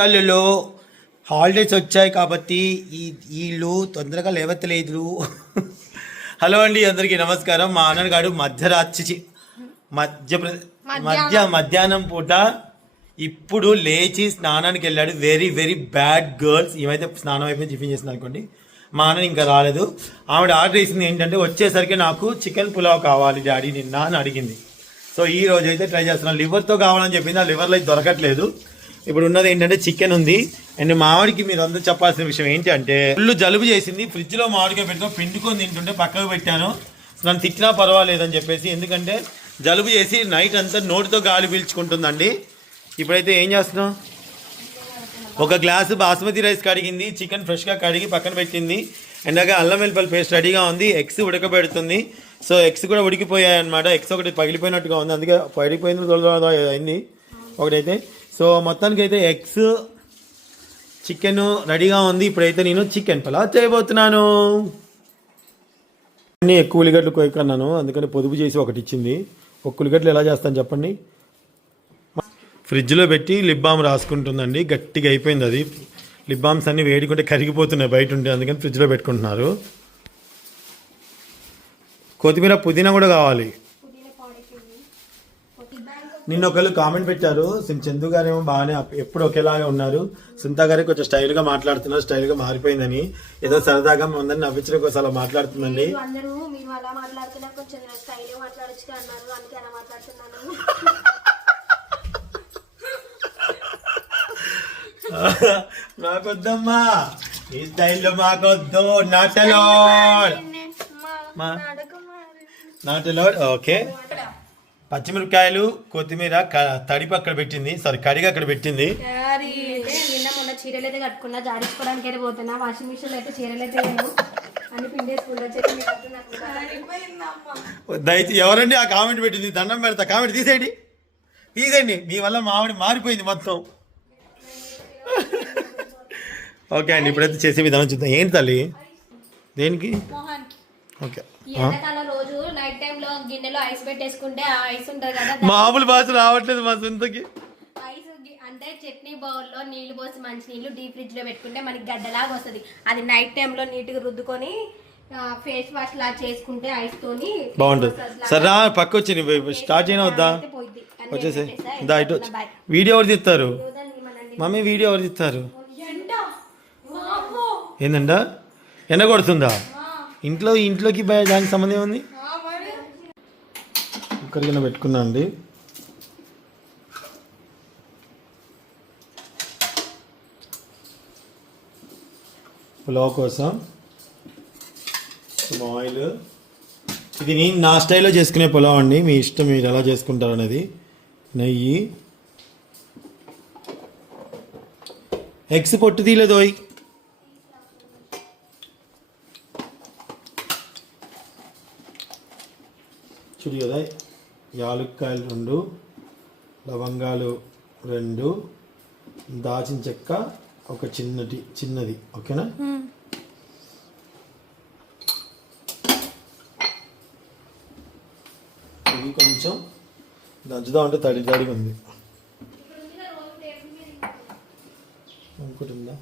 హాస్టల్లో హాలిడేస్ వచ్చాయి కాబట్టి ఈ వీళ్ళు తొందరగా లేవత్తలేదు హలో అండి అందరికీ నమస్కారం. మా అన్నగాడు మధ్యరాత్రి చి- మధ్య మధ్యాహ్నం. పూట ఇప్పుడు లేచి స్నానానికి వెళ్ళాడు వెరీ వెరీ బ్యాడ్ గర్ల్స్ ఏమైతే స్నానం అయిపోయి టిఫిన్ చేసింది అనుకోండి. మా అన్న ఇంకా రాలేదు. ఆవిడ ఆర్డర్ చేసింది ఏంటంటే వచ్చేసరికి నాకు చికెన్ పులావ్ కావాలి డాడీ నిన్న అని అడిగింది. సో ఈ రోజు అయితే ట్రై చేస్తున్నాను లివర్తో కావాలని చెప్పింది ఆ లివర్లో అయితే దొరకట్లేదు. ఇప్పుడు ఉన్నది ఏంటంటే చికెన్ ఉంది. అండ్ మామిడికి మీరు అందరూ చెప్పాల్సిన విషయం ఏంటి అంటే ఫుల్ జలుబు చేసింది. ఫ్రిడ్జ్లో మామిడికాయ పెట్టుకొని పిండుకొని తింటుంటే పక్కకు పెట్టాను. నన్ను తిట్టినా పర్వాలేదని చెప్పేసి ఎందుకంటే జలుబు చేసి నైట్ అంతా నోటితో గాలి పీల్చుకుంటుందండి. ఇప్పుడైతే ఏం చేస్తున్నాం ఒక గ్లాసు బాస్మతి రైస్ కడిగింది. చికెన్ ఫ్రెష్గా కడిగి పక్కన పెట్టింది. అండ్ అల్లం వెల్లిపల్లి పేస్ట్ రెడీగా ఉంది. ఎగ్స్ ఉడకబెడుతుంది. సో ఎగ్స్ కూడా ఉడికిపోయాయి అనమాట ఎగ్స్ ఒకటి పగిలిపోయినట్టుగా ఉంది. అందుకే పగిలిపోయింది అయింది ఒకటైతే సో మొత్తానికి అయితే ఎగ్స్ చికెన్ రెడీగా ఉంది. ఇప్పుడైతే నేను చికెన్ పలా చేయబోతున్నాను. అన్ని ఎక్కువ ఉల్లిగడ్డలు కొయ్యకన్నాను అందుకని పొదుపు చేసి ఒకటి ఇచ్చింది. ఒక ఉల్లిగడ్డలు ఎలా చేస్తాను చెప్పండి? ఫ్రిడ్జ్లో పెట్టి లిప్ బామ్ రాసుకుంటుందండి. గట్టిగా అయిపోయింది అది. లిప్ బామ్స్ అన్నీ వేడికుంటే కరిగిపోతున్నాయి బయట ఉంటే. అందుకని ఫ్రిడ్జ్లో పెట్టుకుంటున్నారు. కొత్తిమీర పుదీనా కూడా కావాలి. నిన్న ఒకళ్ళు కామెంట్ పెట్టారు sim- చందు గారేమో బాగానే ఎప్పుడు ఒకేలాగా ఉన్నారు. సుంతా గారే కొంచెం స్టైల్గా మాట్లాడుతున్నారు స్టైల్గా మారిపోయిందని. ఏదో సరదాగా అందరిని నవ్వించడం కోసం అలా మాట్లాడుతుందండి. అందరూ మీరు అలా మాట్లాడుతున్నా కొంచెం స్టైల్ మాట్లాడచ్చు అన్నారు. అందుకే అలా మాట్లాడుతున్నాను. నాకొద్దమ్మా ఈ స్టైల్లో మాకొద్దు నాటలో నాటలో ఓకే. పచ్చిమిరపకాయలు కొత్తిమీర తడిపి అక్కడ పెట్టింది. సారీ కడిగి అక్కడ పెట్టింది. అయితే నిన్న మొన్న చీరలు అయితే కట్టుకున్నా జాడించుకోవడానికి అయితే పోతున్నా. వాషింగ్ మిషన్ అయితే చీరలు అయితే లేవు. అన్ని పిండేసుకుంటా చెప్పి మీకు అర్థం దయచేసి ఎవరండి ఆ కామెంట్ పెట్టింది? దండం పెడతా. కామెంట్ తీసేయండి. తీసేయండి. మీ వల్ల మామిడి మారిపోయింది మొత్తం. ఓకే అండి ఇప్పుడైతే చేసే విధానం చూద్దాం. ఏంటి తల్లి? దేనికి? మామూలు భాష రావట్లేదు మా సొంతకి. అంటే చట్నీ బౌల్లో నీళ్ళు పోసి మంచి నీళ్ళు డీప్ ఫ్రిడ్జ్లో పెట్టుకుంటే మనకి గడ్డలాగా వస్తుంది. అది నైట్ టైంలో నీట్గా రుద్దుకొని ఫేస్ వాష్ లా చేసుకుంటే ఐస్ తోని బాగుంటుంది. సరే పక్క వచ్చి నువ్వు స్టార్ట్ చేయనా వద్దా వచ్చేసి? దా ఇటు. వీడియో ఎవరు తీస్తారు. మమ్మీ వీడియో ఎవరు తీస్తారు. ఏందంట ఎండ కొడుతుందా? ఇంట్లో ఇంట్లోకి దానికి సంబంధం ఏముంది? ఆ పెట్టుకున్నా అండి. పులావ్ కోసం కొంచెం ఆయిల్. ఇది నేను నా స్టైల్లో చేసుకునే పులావ్ అండి. మీ ఇష్టం మీరు ఎలా చేసుకుంటారు అనేది. నెయ్యి. ఎగ్స్ పొట్టు తీలేదోయ్ కదా యాలుక్కాయలు రెండు లవంగాలు రెండు దాచిన చెక్క ఒక చిన్నటి చిన్నది. ఓకేనా? ఇది కొంచెం దంచుదా ఉంటే తడి తడిగా ఉంది. ఇంకోటి ఉందా?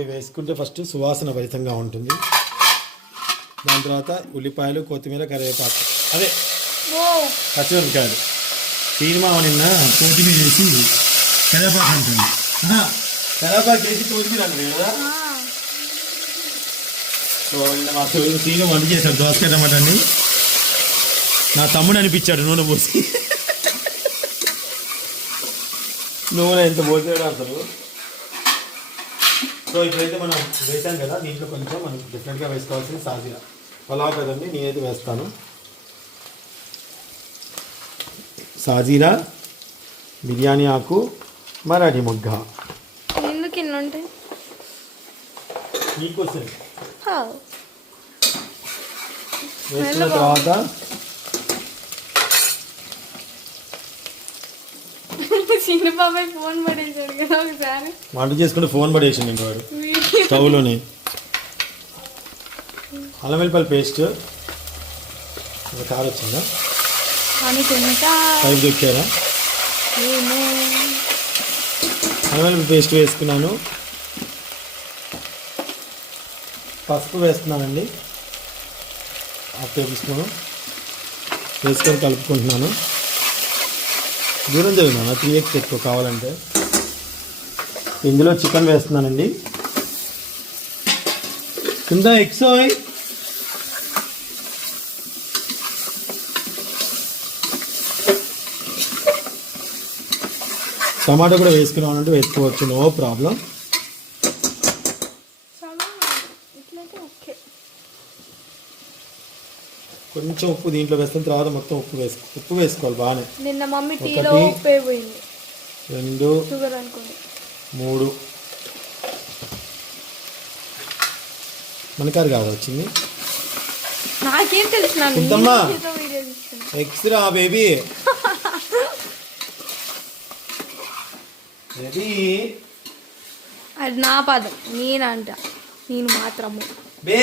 ఇవి వేసుకుంటే ఫస్ట్ సువాసన భరితంగా ఉంటుంది. దాని తర్వాత ఉల్లిపాయలు కొత్తిమీర కరివేపాకు. అదే పచ్చిమిరపకాయలు. సినిమా నిన్న కొత్తిమీర చేసి కరివేపాకు అంటుంది. కరివేపాకు చేసి కొత్తిమీర అంటుంది కదా? సో నిన్న మా సీను వంట చేశాడు దోసకాయ టమాట అండి నా తమ్ముడు అనిపించాడు నూనె పోసి. నూనె ఎంత పోసాడు అసలు? సో ఇప్పుడైతే మనం వేసాం కదా దీంట్లో కొంచెం మనం డిఫరెంట్గా వేసుకోవాల్సిన సాజీరా. పలావ్ కదండి నేనైతే వేస్తాను. సాజీరా బిర్యానీ ఆకు మరాఠీ మొగ్గ. ఎందుకు ఇన్ని ఉంటాయి. వేసుకున్న తర్వాత చిన్న బాబాయ్ ఫోన్ పడేసాడు కదా ఒకసారి. వంట చేసుకుంటే ఫోన్ పడేసింది ఇంక వాడు. స్టవ్లోనే. అల్లం వెల్లిపల్లి పేస్ట్ కారం వచ్చిందా? అనుకుంటా పైపు దొక్కారా? అల్లం వెల్లిపల్లి పేస్ట్ వేసుకున్నాను. పసుపు వేస్తున్నానండి. Half tablespoon. వేసుకొని కలుపుకుంటున్నాను. దూరం జరిగినా త్రీ ఎక్స్ ఎక్కువ కావాలంటే. ఇందులో చికెన్ వేస్తున్నానండి. కింద ఎగ్స్ ఓయ్. టమాటా కూడా వేసుకున్నామంటే వేసుకోవచ్చు నో ప్రాబ్లం చాలా ఇట్లయితే ఓకే కొంచెం ఉప్పు దీంట్లో వేసిన తర్వాత మొత్తం ఉప్పు వేసుకో ఉప్పు వేసుకోవాలి బాగానే. నిన్న మమ్మీ టీలో. ఉప్పు అయిపోయింది రెండు షుగర్ అనుకోండి. మూడు. మనకారు కాదు వచ్చింది? నాకేం తెలుసు. Extra baby. బేబీ. అది నా పదం నేనంట. నేను మాత్రము. బే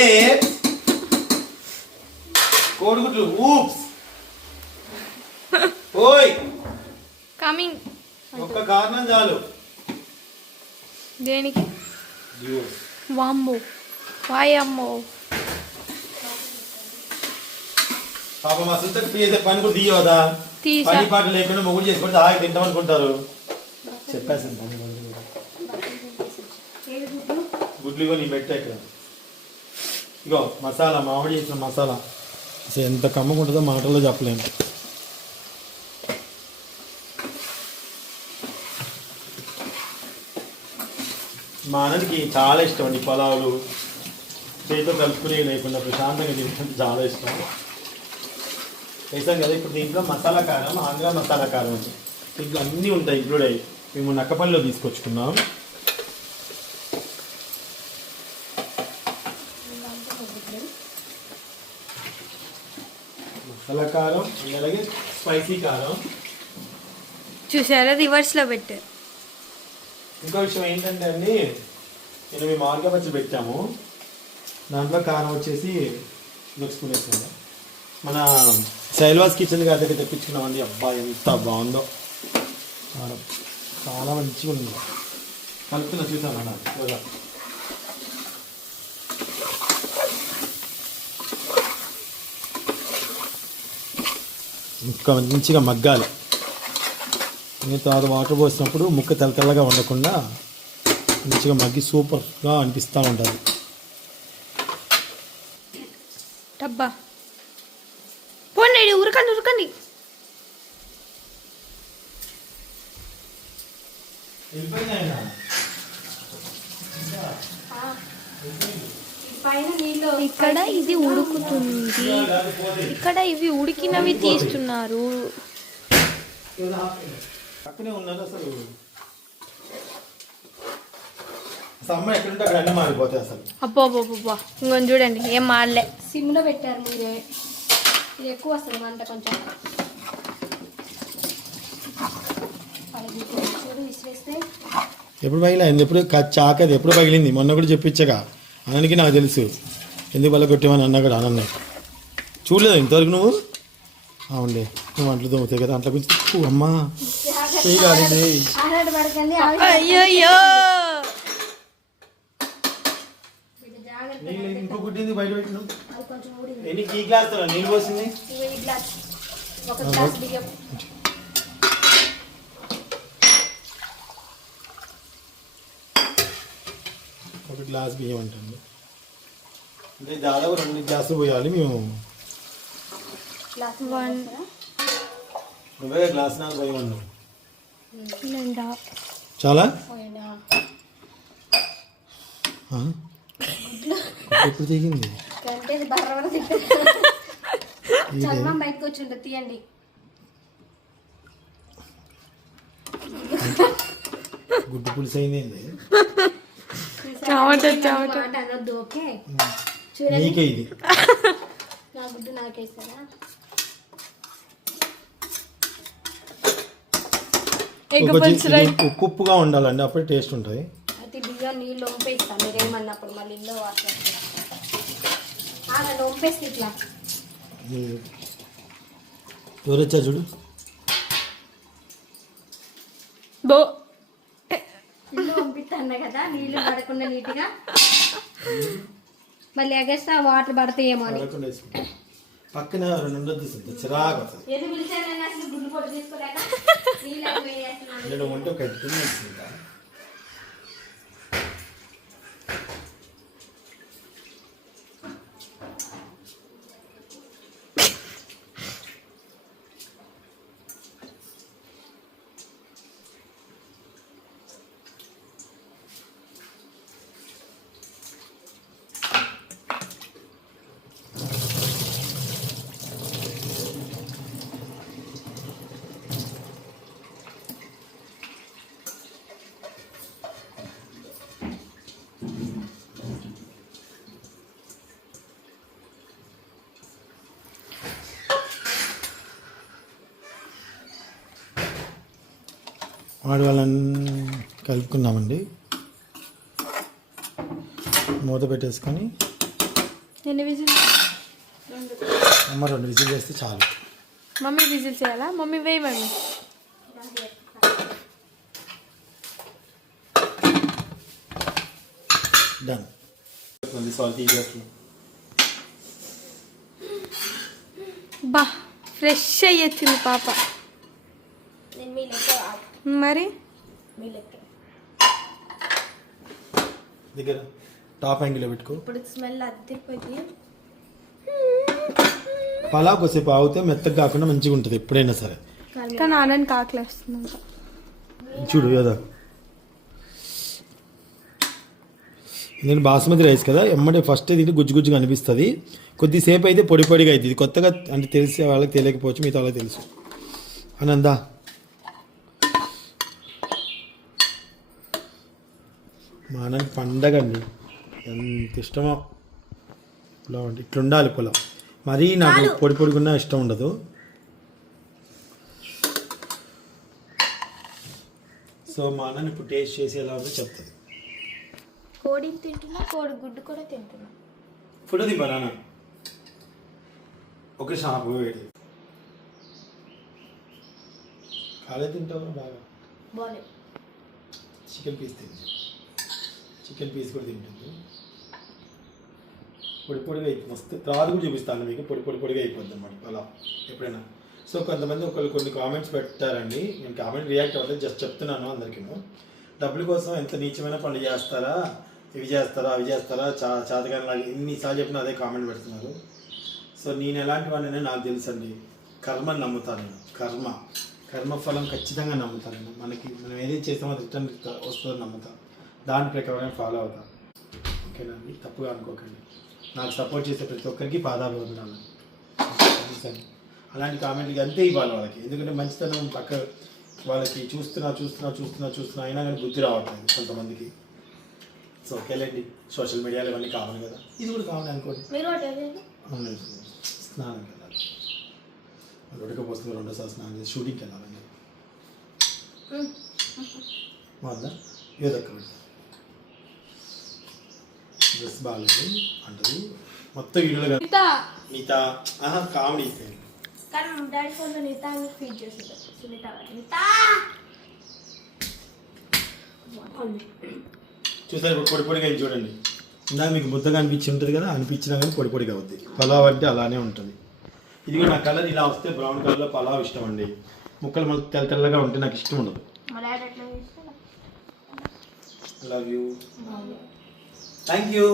కోడిగుడ్లు. ఊప్స్ ఓయ్. కమింగ్ ఒక్క కారణం చాలు. దేనికి? ఇదిగో. వామ్మో. వాయమ్మో పాప మా సుందరికి చేసే పని కూడా తీయవదా. పని పాట లేకుండా మొగుడు చేసుకుంటే ఆగి తింటాం అనుకుంటారు పని. గుడ్లు ఇగో నీ పెట్టా ఇక్కడ ఇగో మసాలా మామిడి చేసిన మసాలా. అసలు ఎంత కమ్మకుంటుందో మాటల్లో చెప్పలేను. మా అన్నకి చాలా ఇష్టం అండి పొలాలు చేతితో కలుపుకునే లేకుండా ప్రశాంతంగా తినడం చాలా ఇష్టం. వేసాం కదా ఇప్పుడు దీంట్లో మసాలా కారం ఆంధ్ర మసాలా కారం అండి దీంట్లో అన్నీ ఉంటాయి ఇంక్లూడ్ అయ్యి. మేము నక్కపల్లిలో తీసుకొచ్చుకున్నాం మసాలా అలాగే స్పైసీ కారం. చూసారా? రివర్స్లో పెట్టారు ఇంకో విషయం ఏంటంటే అండి నేను మీ మార్గా పచ్చి పెట్టాము. దాంట్లో కారం వచ్చేసి ఒక స్పూన్ మన శైల్వాస్ కిచెన్ గారి దగ్గర తెప్పించుకున్నామండి. అబ్బా ఎంత బాగుందో. కారం చాలా మంచిగా ఉంది. కలుపుతున్నా చూసాను అన్న ఇంకా మంచిగా మగ్గాలి. ఇంకా తర్వాత వాటర్ పోసినప్పుడు ముక్క తెల్ల తెల్లగా ఉండకుండా మంచిగా మగ్గి సూపర్గా అనిపిస్తూ ఉంటుంది. డబ్బా. పోండి ఉరకండి ఉరకండి. ఇక్కడ ఇది ఉడుకుతుంది. ఇక్కడ ఇవి ఉడికినవి తీస్తున్నారు. అబ్బో అబ్బో అబ్బో ఇంకొని చూడండి ఏం మాడలే సిమ్లో పెట్టారు మీరే. ఇది ఎక్కువ వస్తుంది మంట కొంచెం. ఎప్పుడు పగిలింది? ఎప్పుడు చాకది ఎప్పుడు పగిలింది? మొన్న కూడా చెప్పించగా. అన్నకి నాకు తెలుసు. ఎందుకు వల్ల కొట్టేమని అన్నా కూడా అన్నయ్య చూడలేదు ఇంతవరకు నువ్వు? అవునులే నువ్వు అంట్లు తోముతాయి కదా అంట్ల గురించి అమ్మా. చేయి కాదండి ఆరాట పడకండి అయ్యయ్యో ఇది జాగ్రత్త నీళ్ళు ఇంకో గుడ్డింది బయట పెట్టిన అది కొంచెం ఊడింది ఎన్ని ఈ గ్లాస్ నీళ్ళు పోసింది ఇవి ఈ గ్లాస్ ఒక గ్లాస్ బియ్యం అంటుంది అంటే దాదాపు రెండు గ్లాసులు పోయాలి మేము. Glass one. నువ్వే గ్లాస్ నాలుగు పోయి ఉన్నావు నిండా. చాలా? ఎప్పుడు దిగింది బయటకు తీయండి. గుడ్డు పులుసు అయింది అనొద్దు ఓకే? నీకే ఇది నా గుడ్డు నాకేస్తారా ఉప్పుగా ఉండాలండి అప్పుడే టేస్ట్ ఉంటుంది. అయితే బియ్యం నీళ్ళు వంపేస్తాను మీరేమన్నప్పుడు మళ్ళీ ఇల్లు వాసన అలా ఇట్లా. ఎవరు వచ్చారు చూడు? బో ఇల్లు పంపిస్తాను కదా నీళ్ళు పడకుండా నీట్గా. మళ్ళీ ఎగస్ట్రా వాటర్ పడతాయేమో అని. పక్కన రెండు చిరాకు నేను అసలు గుడ్లు వాడి వాళ్ళని కలుపుకున్నామండి మూత పెట్టేసుకొని ఎన్ని విజిల్ అమ్మ రెండు విజిల్ చేస్తే చాలు. మమ్మీ విజిల్ చేయాలా? మమ్మీ వేయి మమ్మీ డన్ సాల్ట్ బా ఫ్రెష్ అయ్యొచ్చింది పాప. నేను మీ లెక్క కాదు. మరి? దగ్గర టాప్ యాంగిల్లో పెట్టుకో. ఇప్పుడు స్మెల్ అద్దెపోయి పలావ్ కొద్దిసేపు ఆగితే మెత్తగా కాకుండా మంచిగా ఉంటుంది ఎప్పుడైనా సరే. కానీ ఆనని కాకలేస్తుంది చూడు కదా. నేను బాస్మతి రైస్ కదా ఎమ్మడే ఫస్ట్ తింటే గుజ్జు గుజ్జుగా అనిపిస్తుంది. కొద్దిసేపు అయితే పొడి పొడిగా అవుతుంది ఇది కొత్తగా అంటే తెలిసే వాళ్ళకి తెలియకపోవచ్చు మిగతా వాళ్ళకి తెలుసు. అనందా. మా అన్నకి పండగ అండి. ఎంత ఇష్టమో. పులావ్ అంటే ఇట్లా ఉండాలి పులావ్. మరీ నాకు పొడి పొడిగున్నా ఇష్టం ఉండదు. సో మా అన్నని ఇప్పుడు టేస్ట్ చేసి ఎలా ఉందో చెప్తుంది కోడిని తింటున్నా కోడి గుడ్డు కూడా తింటున్నా. ఫోటో దింపా నాన్న. ఒక షాపు వేడి కాలే తింటావు బాగా? బాలే. చికెన్ పీస్ తింటుంది చికెన్ పీస్ కూడా తింటుంది. పొడి పొడిగా అయిపోతుంది మస్తు తర్వాత కూడా చూపిస్తాను మీకు పొడి పొడి పొడిగా అయిపోద్ది అన్నమాట అలా ఎప్పుడైనా. సో కొంతమంది ఒకళ్ళు కొన్ని కామెంట్స్ పెట్టారండి. నేను కామెంట్ రియాక్ట్ అవ్వలేదు జస్ట్ చెప్తున్నాను అందరికీ డబ్బుల కోసం ఎంత నీచమైన పనులు చేస్తారా? ఇవి చేస్తారా? అవి చేస్తారా? చా చేతగాని లాగా ఇన్నిసార్లు చెప్పినా అదే కామెంట్ పెడుతున్నారు. సో నేను ఎలాంటి వాడినైనా నాకు తెలుసండి. కర్మని నమ్ముతాను నేను. కర్మ. కర్మఫలం ఖచ్చితంగా నమ్ముతాను నేను. మనకి మనం ఏది చేస్తామో రిటర్న్ వస్తుందని నమ్ముతాను దాని ప్రకారం ఫాలో అవుతాను ఓకేనండి తప్పుగా అనుకోకండి. నాకు సపోర్ట్ చేసే ప్రతి ఒక్కరికి పాదాలు వదనాలి. అలాంటి కామెంట్లు అంతే ఇవ్వాలి వాళ్ళకి. ఎందుకంటే మంచితనం పక్క వాళ్ళకి చూస్తున్నా చూస్తున్నా చూస్తున్నా చూస్తున్నా అయినా కానీ బుద్ధి రావట్లేదు కొంతమందికి. సో ఓకేలేండి సోషల్ మీడియాలో ఇవన్నీ కావాలి కదా. ఇది కూడా కావాలి అనుకోండి. ఏది? స్నానం వెళ్ళాలి. వాళ్ళు ఉడకపోస్తుంది రెండోసారి స్నానం చేసి షూటింగ్కి వెళ్ళాలండి. బాగుందా? ఏదొక్క డ్రెస్ బాగాలేదు అంటది. మొత్తం వీడియోలో మిగతా ఆహా కామెడీ అయిపోయింది కానీ డాడీ ఫోన్లో నీతా ఫీడ్ చేసింది సునీత నీతా చూసారు ఇప్పుడు పొడి పొడిగా ఇది చూడండి. ఇందాక మీకు ముద్దగా అనిపించి ఉంటుంది కదా అనిపించినా కానీ పొడి పొడిగా అవుద్ది. పలావ్ అంటే అలానే ఉంటుంది. ఇది కూడా నా కలర్ ఇలా వస్తే బ్రౌన్ కలర్లో పలావ్ ఇష్టం అండి. ముక్కలు మనకు తెల్ల తెల్లగా ఉంటే నాకు ఇష్టం ఉండదు. Love you thank you